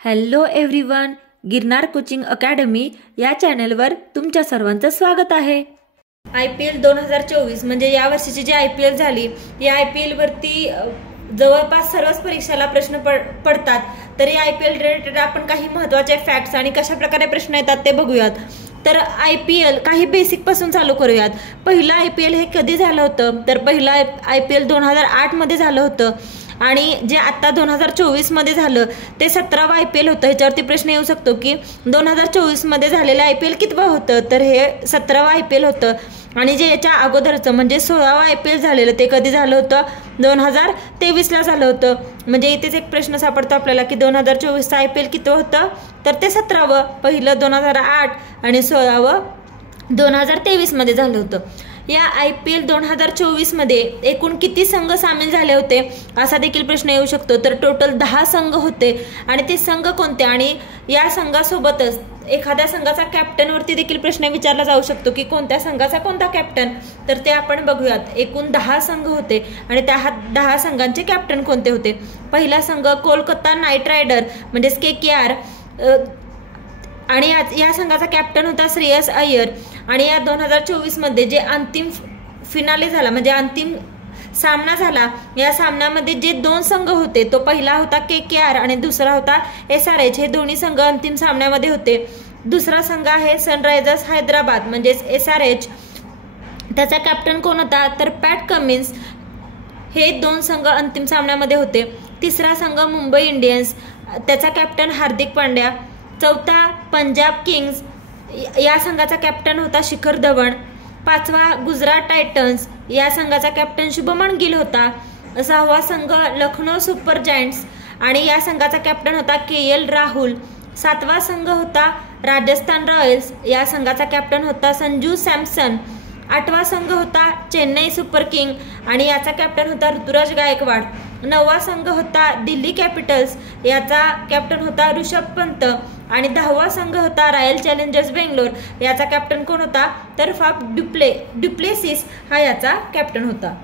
Hello everyone, Girnar coaching academy या चॅनलवर तुमच्या सर्वांचं स्वागत आहे। IPL 2024 म्हणजे या वर्षीची जी IPL झाली, या IPL वरती जवळपास सर्वच परीक्षाला प्रश्न पडतात। तर या IPL रिलेटेड आपण काही महत्त्वाचे फॅक्ट्स आणि कशा प्रकारे प्रश्न येतात ते बघूयात। तर IPL काही बेसिक पासून चालू करूयात। पहिला IPL हे कधी झालं होतं? तर पहिला IPL 2008 मध्ये झालं होतं आणि जे आता 2024 मध्ये झालं ते 17वा IPL होतं। ह्याच्यावरती प्रश्न येऊ शकतो की 2024 मध्ये झालेलं IPL कितवं होतं? तर हे 17वा IPL होतं। आणि जे याच्या अगोदरचं म्हणजे 16वा IPL झालेलं ते कधी झालं होतं? 2023ला झालं होतं। म्हणजे इथेच एक प्रश्न सापडतो आपल्याला की 2024चा IPL कितवं होतं? तर ते 17वं। पहिलं 2008 आणि 16वं 2023 मध्ये झालं होतं। या IPL 2024 मध्ये एकूण किती संघ सामील झाले होते असा देखील प्रश्न येऊ शकतो। तर टोटल 10 संघ होते आणि ते संघ कोणते आणि या संघासोबतच एखाद्या संघाचा कॅप्टन वरती देखील प्रश्न विचारला जाऊ शकतो की कोणत्या संघाचा कोणता कॅप्टन? तर ते आपण बघूयात। एकूण 10 संघ होते आणि त्या 10 संघांचे कॅप्टन कोणते होते? पहिला संघ कोलकाता नाईट रायडर म्हणजेच KKR आणि या संघाचा कॅप्टन होता श्रेयस अय्यर। आणि या 2024 मध्ये जे अंतिम फिनाले झाला म्हणजे अंतिम सामना झाला, या सामन्यामध्ये जे 2 संघ होते तो पहिला होता KKR आणि दुसरा होता SRH। हे दोन्ही संघ अंतिम सामन्यामध्ये होते। दुसरा संघ आहे सनरायझर्स हैदराबाद म्हणजेच SRH, त्याचा कॅप्टन कोण होता? तर पॅट कमिन्स। हे 2 संघ अंतिम सामन्यामध्ये होते। तिसरा संघ मुंबई इंडियन्स, त्याचा कॅप्टन हार्दिक पांड्या। चौथा पंजाब किंग्स, या संघाचा कॅप्टन होता शिखर धवन। पाचवा गुजरात टायटन्स, या संघाचा कॅप्टन शुभमन गिल होता। 6वा संघ लखनौ सुपर जायंट्स आणि या संघाचा कॅप्टन होता KL राहुल। 7वा संघ होता राजस्थान रॉयल्स, या संघाचा कॅप्टन होता संजू सॅमसन। 8वा संघ होता चेन्नई सुपर किंग आणि याचा कॅप्टन होता ऋतुराज गायकवाड। 9वा संघ होता दिल्ली कॅपिटल्स, याचा कॅप्टन होता ऋषभ पंत आणि 10वा संघ होता रॉयल चॅलेंजर्स बेंगलोर, याचा कॅप्टन कोण होता? तर फाफ डुप्लेसिस हा याचा कॅप्टन होता।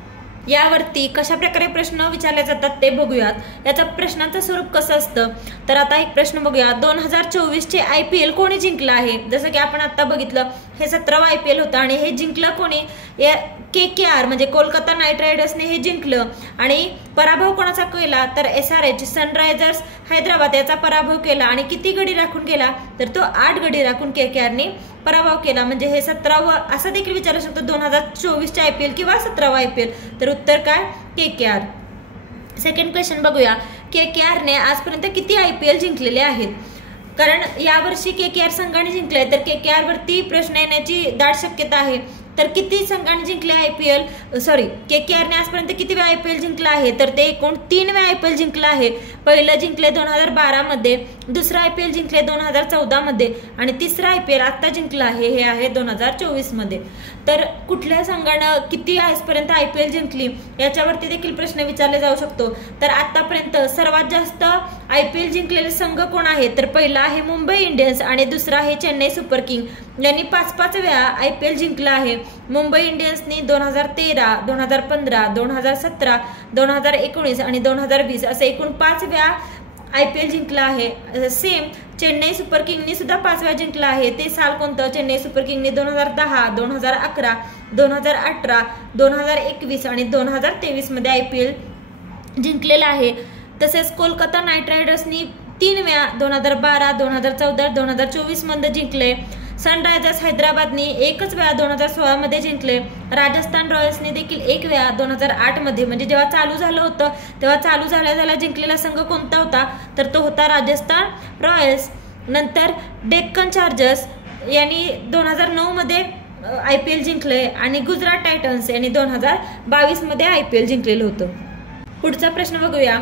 यावरती कशा प्रकारे प्रश्न विचारले जातात ते बघूयात। याचा प्रश्नांचं स्वरूप कसं असतं? तर आता एक प्रश्न बघूया। 2024 चे IPL कोणी जिंकलं आहे? जसं की आपण आता बघितलं हे 17वा IPL होतं आणि हे जिंकलं कोणी? KKR म्हणजे कोलकाता नाईट रायडर्सने हे जिंकलं। आणि पराभव कोणाचा केला? तर SRH सनरायझर्स हैदराबाद याचा पराभव केला। आणि किती गडी राखून केला? तर तो 8 गडी राखून KKRने पराभव केला। म्हणजे हे 17वं असं देखील विचारू शकतो 2024चे IPL किंवा 17वा IPL। तर उत्तर काय? KKR। सेकंड क्वेश्चन बघूया। KKRने आजपर्यंत किती IPL जिंकलेले आहेत? कारण यावर्षी KKR संघाने जिंकले, तर KKR वरती प्रश्न येण्याची दाट शक्यता आहे। तर किती संघांनी जिंकले IPL? KKRने आजपर्यंत किती वेळा IPL जिंकला आहे? तर ते एकूण 3 वेळा IPL जिंकला आहे। पहिलं जिंकले 2012 मध्ये, दुसरा IPL जिंकले 2014 मध्ये आणि तिसरा IPL आता जिंकला आहे हे आहे 2024 मध्ये। तर कुठल्या संघानं किती आजपर्यंत IPL जिंकली याच्यावरती देखील प्रश्न विचारले जाऊ शकतो। तर आतापर्यंत सर्वात जास्त IPL जिंकलेले संघ कोण आहे? तर पहिला आहे मुंबई इंडियन्स आणि दुसरा आहे चेन्नई सुपर किंग, यांनी 5-5 वेळा IPL जिंकला आहे। मुंबई इंडियन्सनी 2013, 2015, 2017, 2019 आणि 2020 असे एकूण 5 वेळा IPL जिंकला आहे। सेम चेन्नई सुपर किंगनी सुद्धा 5 वेळा जिंकला आहे। ते साल कोणतं? चेन्नई सुपर किंगनी 2010, 2011, 2018, 2021 आणि 2023 मध्ये IPL जिंकलेला आहे। तसेच कोलकाता नाईट रायडर्सनी 3 वेळा 2012, 2014, 2024 मध्ये जिंकले। सनरायझर्स हैदराबादनी 1च वेळा 2016 मध्ये जिंकले। राजस्थान रॉयल्सने देखील 1 वेळा 2008 मध्ये, म्हणजे जेव्हा चालू झालं होतं तेव्हा चालू झाल्या जिंकलेला संघ कोणता होता? तर तो होता राजस्थान रॉयल्स। नंतर डेक्कन चार्जर्स यांनी 2009 मध्ये IPL जिंकले आणि गुजरात टायटन्स यांनी 2022 मध्ये IPL जिंकलेलं होतं। पुढचा प्रश्न बघूया।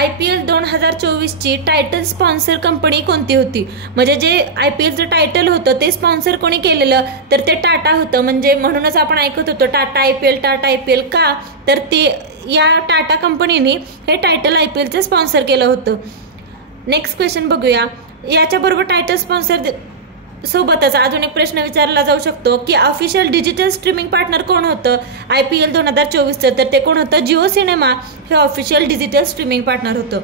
IPL 2024 ची टायटल स्पॉन्सर कंपनी कोणती होती? म्हणजे जे IPLचं टायटल होतं ते स्पॉन्सर कोणी केलेलं? तर ते टाटा होतं। म्हणजे म्हणूनच आपण ऐकत होतो टाटा IPL का? तर ते या टाटा कंपनीने हे टायटल IPLचं स्पॉन्सर केलं होतं। नेक्स्ट क्वेश्चन बघूया। याच्याबरोबर टायटल स्पॉन्सर सोबतच अजून एक प्रश्न विचारला जाऊ शकतो की ऑफिशियल डिजिटल स्ट्रीमिंग पार्टनर कोण होतं IPL 2024चं? तर ते कोण होतं? जिओ सिनेमा हे ऑफिशियल डिजिटल स्ट्रीमिंग पार्टनर होतं।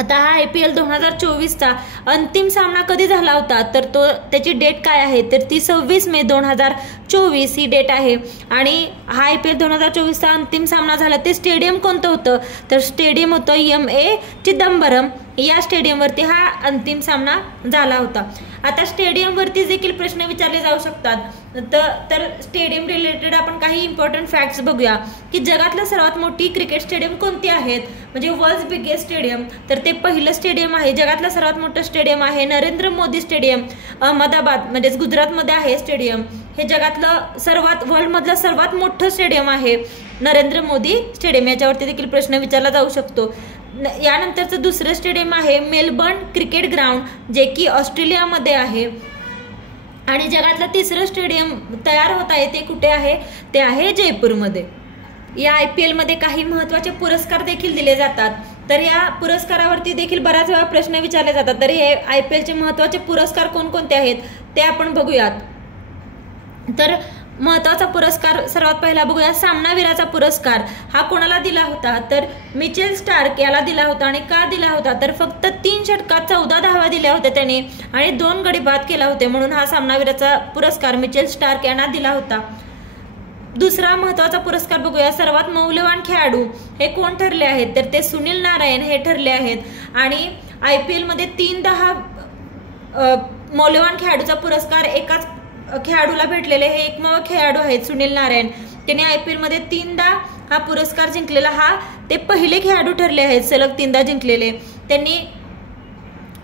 आता हा IPL 2024चा अंतिम सामना कधी झाला होता, तर त्याची डेट काय आहे, तर ती 26 मे 2024 ही डेट आहे. आणि हा IPL 2024चा अंतिम सामना झाला ते स्टेडियम कोणतं होतं, तर स्टेडियम होतं MA चिदंबरम. या स्टेडियमवरती हा अंतिम सामना झाला होता. आता स्टेडियमवरती देखील प्रश्न विचारले जाऊ शकतात. तर स्टेडियम रिलेटेड आपण काही इम्पॉर्टंट फॅक्ट्स बघूया की जगातलं सर्वात मोठी क्रिकेट स्टेडियम कोणती आहेत, म्हणजे वर्ल्ड बिगेस्ट स्टेडियम. तर ते पहिलं स्टेडियम आहे, जगातलं सर्वात मोठं स्टेडियम आहे नरेंद्र मोदी स्टेडियम, अहमदाबाद म्हणजेच गुजरातमध्ये आहे स्टेडियम. हे जगातलं वर्ल्डमधलं सर्वात मोठं स्टेडियम आहे नरेंद्र मोदी स्टेडियम. याच्यावरती देखील प्रश्न विचारला जाऊ शकतो. यानंतरचं दुसरं स्टेडियम आहे मेलबर्न क्रिकेट ग्राउंड, जे की ऑस्ट्रेलियामध्ये आहे. आणि जगातलं तिसरं स्टेडियम तयार होत आहे ते कुठे आहे, ते आहे जयपूरमध्ये. या IPL मध्ये काही महत्त्वाचे पुरस्कार देखील दिले जातात. तर या पुरस्कारावरती देखील बऱ्याच वेळा प्रश्न विचारले जातात. तर हे IPLचे महत्त्वाचे पुरस्कार कोणकोणते आहेत ते आपण बघूयात. तर महत्त्वाचा पुरस्कार सर्वात पहिला बघूया. सामनावीराचा पुरस्कार हा कोणाला दिला होता, तर मिचेल स्टार्क याला दिला होता. आणि का दिला होता, तर फक्त 3 षटकात 14 धावा दिल्या होत्या त्याने आणि 2 गडी बाद केला होते, म्हणून हा सामनावीराचा पुरस्कार मिचेल स्टार्क यांना दिला होता. दुसरा महत्त्वाचा पुरस्कार बघूया. सर्वात मौल्यवान खेळाडू हे कोण ठरले आहेत, तर ते सुनील नारायण हे ठरले आहेत. आणि IPL मध्ये 3-10 मौल्यवान खेळाडूचा पुरस्कार एकाच खेळाडूला भेटलेले हे एकमेव खेळाडू आहेत सुनील नारायण. त्यांनी IPL मध्ये 3दा हा पुरस्कार जिंकलेला, हा ते पहिले खेळाडू ठरले आहेत सलग 3दा जिंकलेले. त्यांनी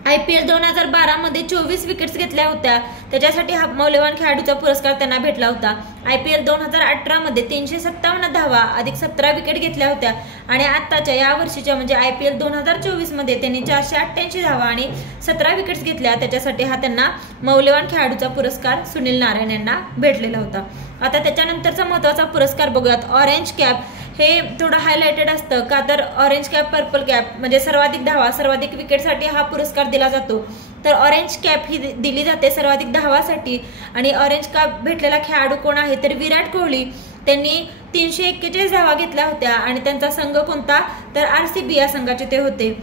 IPL 2012 मध्ये 24 विकेट्स घेतल्या होत्या, त्याच्यासाठी हा मौल्यवान खेळाडूचा पुरस्कार त्यांना भेटला होता. IPL 2018 मध्ये 357 धावा अधिक 17 विकेट घेतल्या होत्या. आणि आत्ताच्या या वर्षीच्या म्हणजे IPL 2024 मध्ये त्यांनी 488 धावा आणि 17 विकेट्स घेतल्या, त्याच्यासाठी हा त्यांना मौल्यवान खेळाडूचा पुरस्कार सुनील नारायण यांना भेटलेला होता. आता त्याच्यानंतरचा महत्त्वाचा पुरस्कार बघूयात. ऑरेंज कॅप हे थोडं हायलाइटेड असतं का, तर ऑरेंज कॅप पर्पल कॅप म्हणजे सर्वाधिक धावा सर्वाधिक विकेटसाठी हा पुरस्कार दिला जातो. तर ऑरेंज कॅप ही दिली जाते सर्वाधिक धावासाठी. आणि ऑरेंज कॅप भेटलेला खेळाडू कोण आहे, तर विराट कोहली. त्यांनी 341 धावा घेतल्या होत्या. आणि त्यांचा संघ कोणता, तर RCB या संघाचे ते होते.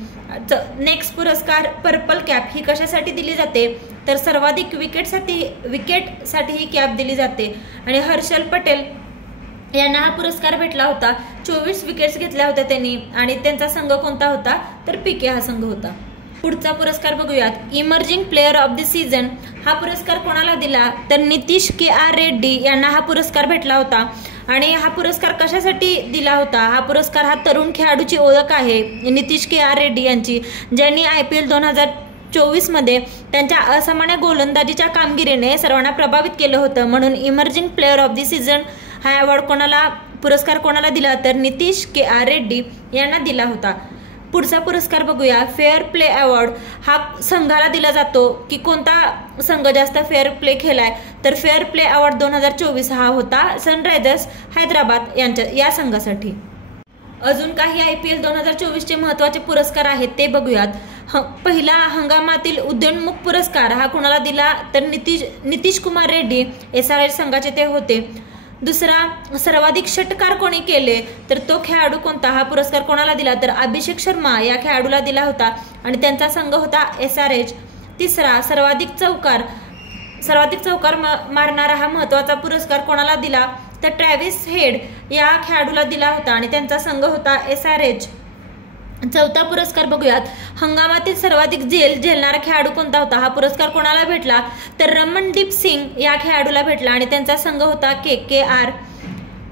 नेक्स्ट पुरस्कार पर्पल कॅप ही कशासाठी दिली जाते, तर सर्वाधिक विकेटसाठी ही कॅप दिली जाते. आणि हर्षल पटेल यांना हा पुरस्कार भेटला होता. 24 विकेट्स घेतल्या होत्या त्यांनी. आणि त्यांचा संघ कोणता होता, तर PK हा संघ होता. पुढचा पुरस्कार बघूयात. Emerging player of the season हा पुरस्कार कोणाला दिला, तर नितीश KR रेड्डी यांना हा पुरस्कार भेटला होता. आणि हा पुरस्कार कशासाठी दिला होता, हा पुरस्कार हा तरुण खेळाडूची ओळख आहे नितीश KR रेड्डी यांची, ज्यांनी IPL 2024 मध्ये त्यांच्या असामान्य गोलंदाजीच्या कामगिरीने सर्वांना प्रभावित केलं होतं. म्हणून emerging player of the season हा अवॉर्ड पुरस्कार कोणाला दिला, तर नितीश KR रेड्डी यांना दिला होता. पुढचा पुरस्कार बघूया. फेअर प्ले अवॉर्ड हा संघाला दिला जातो की कोणता संघ जास्त फेअर प्ले केलाय, तर फेअर प्ले अवॉर्ड 2024 हा होता सनरायझर्स हैदराबाद या संघासाठी. अजून काही IPL 2024चे महत्त्वाचे पुरस्कार आहेत ते बघूयात. पहिला हंगामातील उदयोन्मुख पुरस्कार हा कोणाला दिला, तर नितीश कुमार रेड्डी SRH संघाचे ते होते. दुसरा सर्वाधिक षटकार कोणी केले, तर तो खेळाडू कोणता, हा पुरस्कार कोणाला दिला, तर अभिषेक शर्मा या खेळाडूला दिला होता. आणि त्यांचा संघ होता SRH. तिसरा सर्वाधिक चौकार मारणारा हा महत्त्वाचा पुरस्कार कोणाला दिला, तर ट्रॅव्हिस हेड या खेळाडूला दिला होता. आणि त्यांचा संघ होता SRH. चौथा पुरस्कार बघूयात. हंगामातील सर्वाधिक झेलणारा खेळाडू कोणता होता, हा पुरस्कार कोणाला भेटला, तर रमनदीप सिंग या खेळाडूला भेटला. आणि त्यांचा संघ होता KKR.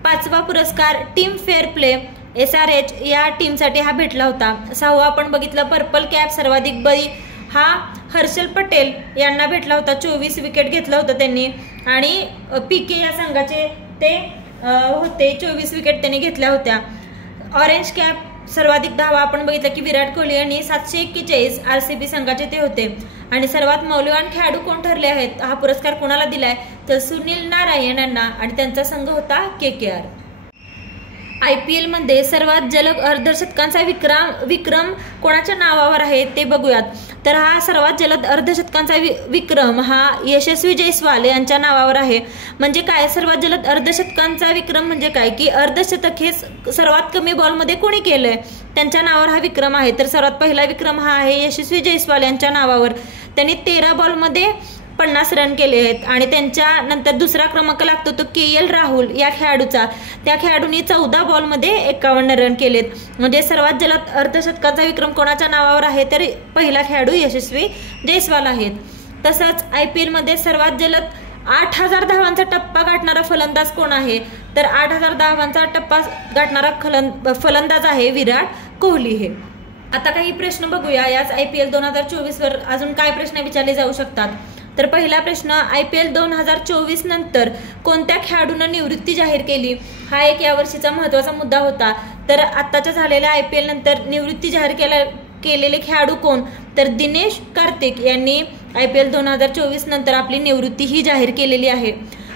पाचवा पुरस्कार टीम फेअर प्ले SRH या टीमसाठी हा भेटला होता. सहावा आपण बघितलं पर्पल कॅप सर्वाधिक बळी हा हर्षल पटेल यांना भेटला होता. 24 विकेट घेतलं होतं त्यांनी. आणि PK या संघाचे ते होते. 24 विकेट त्यांनी घेतल्या होत्या. ऑरेंज कॅप सर्वाधिक धावा आपण बघितलं की विराट कोहली यांनी 741 RCB संघाचे ते होते. आणि सर्वात मौल्यवान खेळाडू कोण ठरले आहेत, हा पुरस्कार कोणाला दिलाय, तर सुनील नारायण यांना. आणि त्यांचा संघ होता KKR. IPL मध्ये सर्वात जलद अर्धशतकांचा विक्रम कोणाच्या नावावर आहे ते बघूयात. तर हा सर्वात जलद अर्धशतकांचा विक्रम हा यशस्वी जयस्वाल यांच्या नावावर आहे. म्हणजे काय सर्वात जलद अर्धशतकांचा विक्रम म्हणजे काय की अर्धशतक हे सर्वात कमी बॉलमध्ये कोणी केलंय त्यांच्या नावावर हा विक्रम आहे. तर सर्वात पहिला विक्रम हा आहे यशस्वी जयस्वाल यांच्या नावावर. त्यांनी 13 बॉलमध्ये 50 रन केले आहेत. आणि त्यांच्या नंतर दुसरा क्रमांक लागतो तो KL राहुल या खेळाडूचा. त्या खेळाडूंनी 14 बॉलमध्ये 51 रन केलेत. म्हणजे सर्वात जलद अर्धशतकाचा विक्रम कोणाच्या नावावर आहे तर पहिला खेळाडू यशस्वी जयस्वाल आहेत. तसंच IPL मध्ये सर्वात जलद 8000 धावांचा टप्पा गाठणारा फलंदाज कोण आहे तर 8000 धावांचा टप्पा गाठणारा फलंदाज आहे विराट कोहली हे. आता काही प्रश्न बघूया याच IPL 2024 वर अजून काय प्रश्न विचारले जाऊ शकतात. तर पहिला प्रश्न IPL 2024 नंतर कोणत्या खेळाडूंना निवृत्ती जाहीर केली हा एक यावर्षीचा महत्त्वाचा मुद्दा होता. तर आत्ताच्या झालेल्या IPL नंतर निवृत्ती जाहीर केलेले खेळाडू कोण तर दिनेश कार्तिक यांनी IPL 2024 नंतर आपली निवृत्ती ही जाहीर केलेली आहे.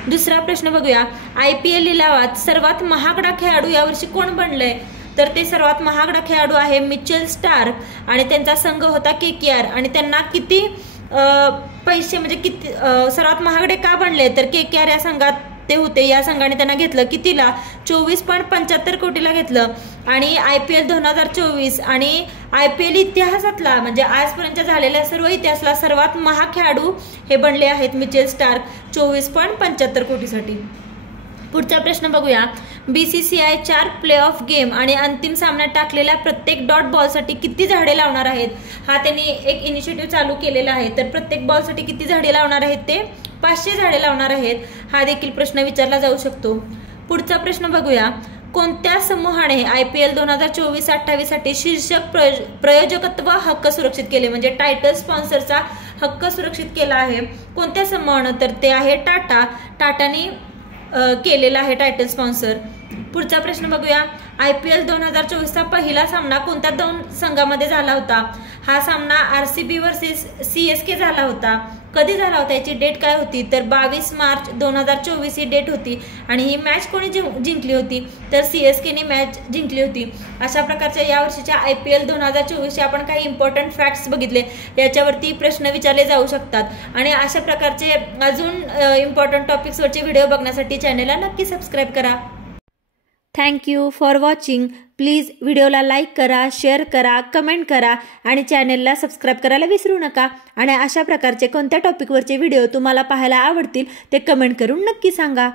दुसरा प्रश्न बघूया IPL लिलावात सर्वात महागडा खेळाडू यावर्षी कोण बनलंय तर ते सर्वात महागडा खेळाडू आहे मिचेल स्टार्क आणि त्यांचा संघ होता KKR. आणि त्यांना किती पैसे म्हणजे किती सर्वात महागडे का बनले तर KKR या संघात ते होते. या संघाने त्यांना घेतलं कितीला 24.75 कोटीला घेतलं. आणि IPL 2024 आणि IPL इतिहासातला म्हणजे आजपर्यंत झालेल्या सर्व इतिहासाला सर्वात महाग खेळाडू हे बनले आहेत मिचेल स्टार्क 24.75 कोटीसाठी. पुढचा प्रश्न बघूया BCCI 4 प्लेऑफ गेम आणि अंतिम सामन्यात टाकलेल्या प्रत्येक डॉट बॉलसाठी किती झाडे लावणार आहेत हा त्यांनी एक इनिशिएटिव्ह चालू केलेला आहे. तर प्रत्येक बॉलसाठी किती झाडे लावणार आहेत ते 500 झाडे लावणार आहेत. हा देखील प्रश्न विचारला जाऊ शकतो. पुढचा प्रश्न बघूया कोणत्या समूहाने IPL 2024-28 साठी शीर्षक प्रयोजकत्व हक्क सुरक्षित केले म्हणजे टायटल स्पॉन्सरचा हक्क सुरक्षित केला आहे. कोणत्या समूहानं तर ते आहे टाटाने केलेला आहे टायटल स्पॉन्सर. पुढचा प्रश्न बघूया IPL 2024चा पहिला सामना कोणत्या 2 संघामध्ये झाला होता. हा सामना RCB वर्सेस CSK झाला होता. कधी झाला होता याची डेट काय होती तर 22 मार्च 2024 ही डेट होती. आणि ही मॅच कोणी जिंकली होती तर CSKने मॅच जिंकली होती. अशा प्रकारच्या यावर्षीच्या IPL 2024 आपण काही इम्पॉर्टंट फॅक्ट्स बघितले याच्यावरती प्रश्न विचारले जाऊ शकतात. आणि अशा प्रकारचे अजून इम्पॉर्टंट टॉपिक्सवरचे व्हिडिओ बघण्यासाठी चॅनलला नक्की सबस्क्राईब करा. Thank you for watching. प्लीज व्हिडिओला लाईक करा, शेअर करा, कमेंट करा आणि चॅनलला सबस्क्राईब करायला विसरू नका. आणि अशा प्रकारचे कोणत्या टॉपिकवरचे व्हिडिओ तुम्हाला पाहायला आवडतील ते कमेंट करून नक्की सांगा.